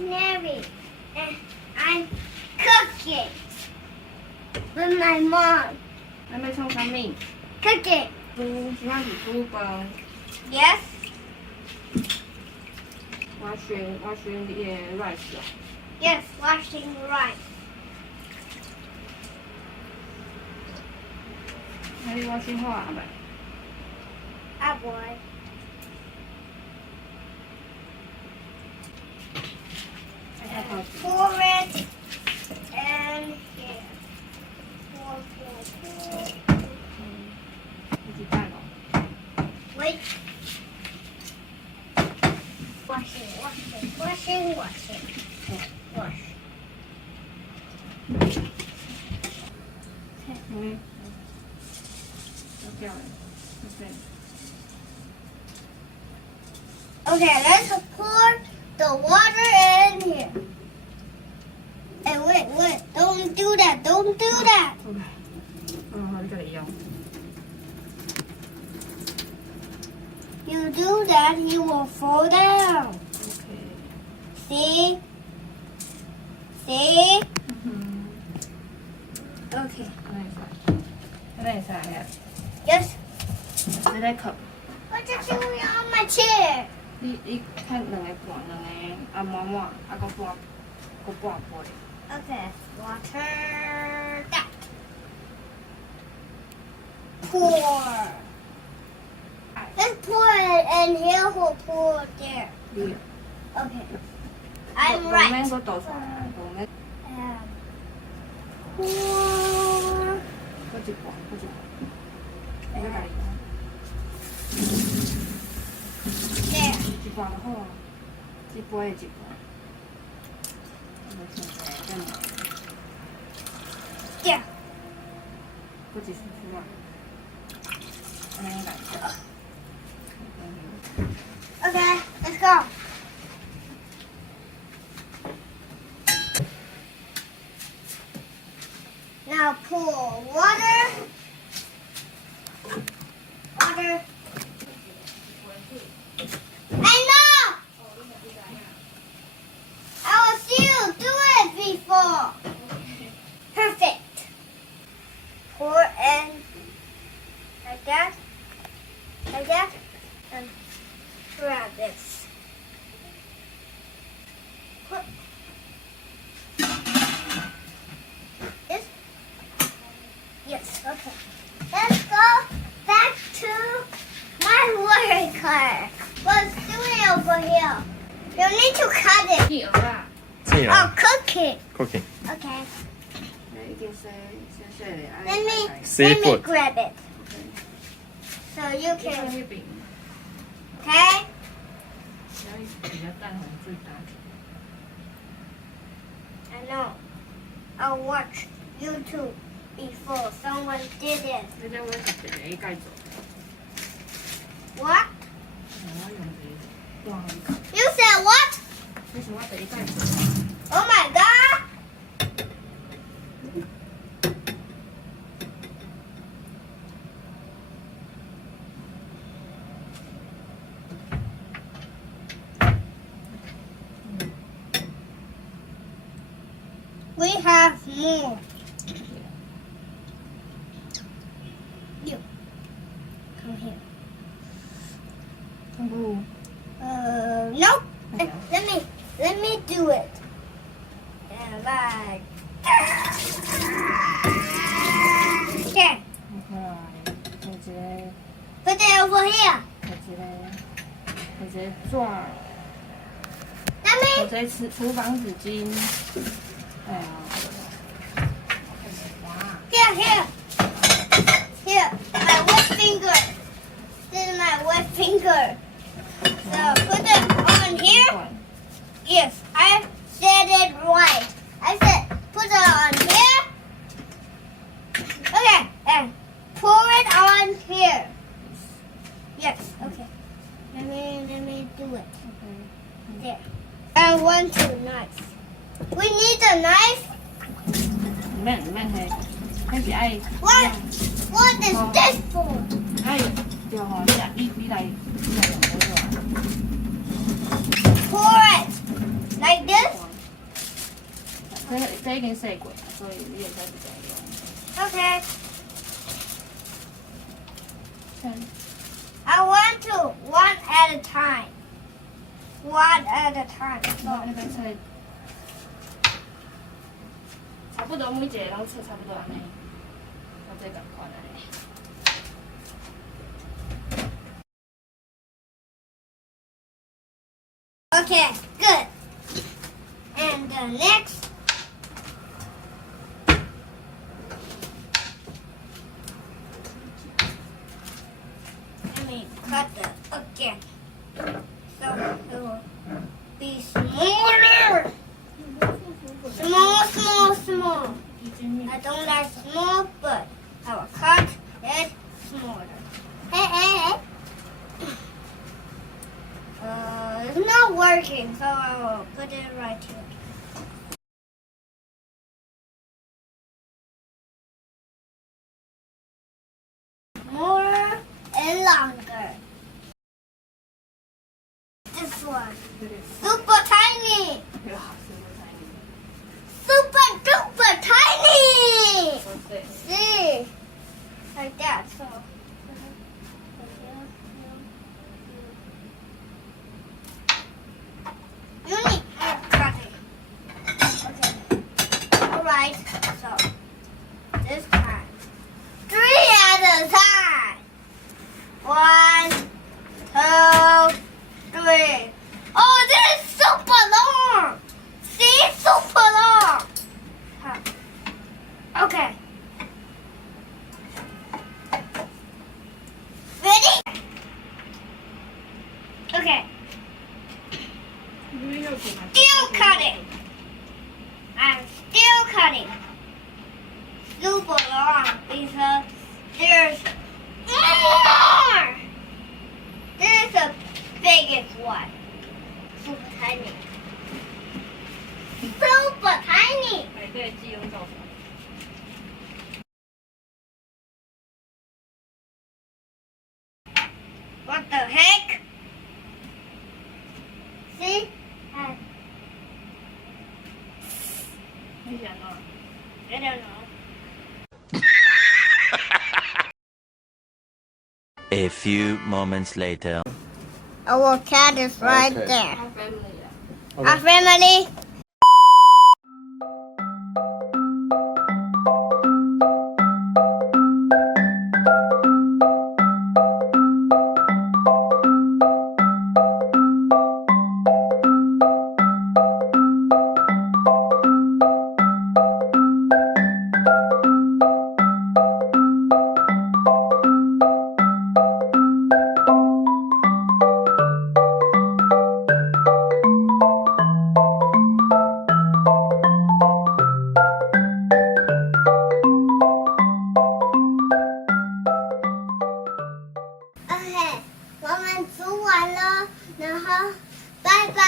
Narry, and I'm cooking with my mom. 咱要创啥物？ Cooking. 煮，今仔是煮饭。 Yes. 我选你的 rice 哦。 Yes, washing rice. 你我选好啊未？ Ah, boy. Pour it and here. Pour. 一起蛋哦。 Wait. Washing. Wash. 嗯。要掉了，对。 Okay, let's pour the water in here. Hey, wait. Don't do that. Don't do that. OK。好，你这里用。 You do that, he will fall down. OK。 See? See? 嗯。 Okay. 安尼会使呀？ Yes. 你在烤。 What did you do on my chair? 你看两个半，啊满，啊搁半杯。 Okay, water that. Pour. Let's pour it and here we'll pour there. 你。 Okay. I'm 无 right. 免搁倒出来啊，无免。 Pour. 搁一半。你家己。 There. 一半就好啊，一杯的一半。There. 搁一丝丝啊，安尼来。 Okay, let's go. Now pour water. Water. I know! I will see you do it before. Perfect. Pour in like that. Like that. And grab this. Put this. Yes, okay. Let's go back to my worker. What's doing over here? You need to cut it. 企鹅啊， Oh, cook it. Cooking. Okay. 一定细的， Let me Seafood. grab it. So you 你看 can. 那边， Okay. 然后比较淡红最大。 I know. I'll watch YouTube before someone did it. 你这我特别盖做， What? 我用这大红。 You said what? 这是我第一盖做。 Oh my god! We have more. You. Come here. 看不？ Nope. Let me do it. And like. Okay. 你看，有一个， Put it over here. 有一个纸， Let 有 me. 这厨房纸巾。哎呀，哇！ Here. Here. My wet finger. This is my wet finger. So put it on here. Yes, I said it right. I said put it on here. Okay, and pour it on here. Yes, okay. Let me do it. There. I want to knife. We need a knife. 唔免係，迄是愛。 What is this for? 愛對吼，你來用嗰個。 Pour it like this. 这已经洗过，所以你会使直接用。Okay. 嗯。I want to one at a time. One at a time. 那个菜，差不多每一个拢切差不多安尼，我这共款安尼。Okay, good. And the next. Let me cut it again. So it will be smaller. Small. I don't like small, but I will cut it smaller. Hey. It's not working, so I will put it right here. More and longer. This one. Super tiny. Super duper tiny. See? Like that. So. You need cut it. Okay. Alright. So this time. 3 at a time. 1, 2, 3. Oh, this is super long. See? Super long. Okay. Ready? Okay. Still cutting. I'm still cutting. Super long because there's more. This is the biggest one. Super tiny. Super tiny. 对对，基用造成。What the heck? See? 你想呢？ I don't know. A few moments later. Our cat is right Okay. there. Our family 啦。 Our family. OK， 我们煮完了，然后拜拜。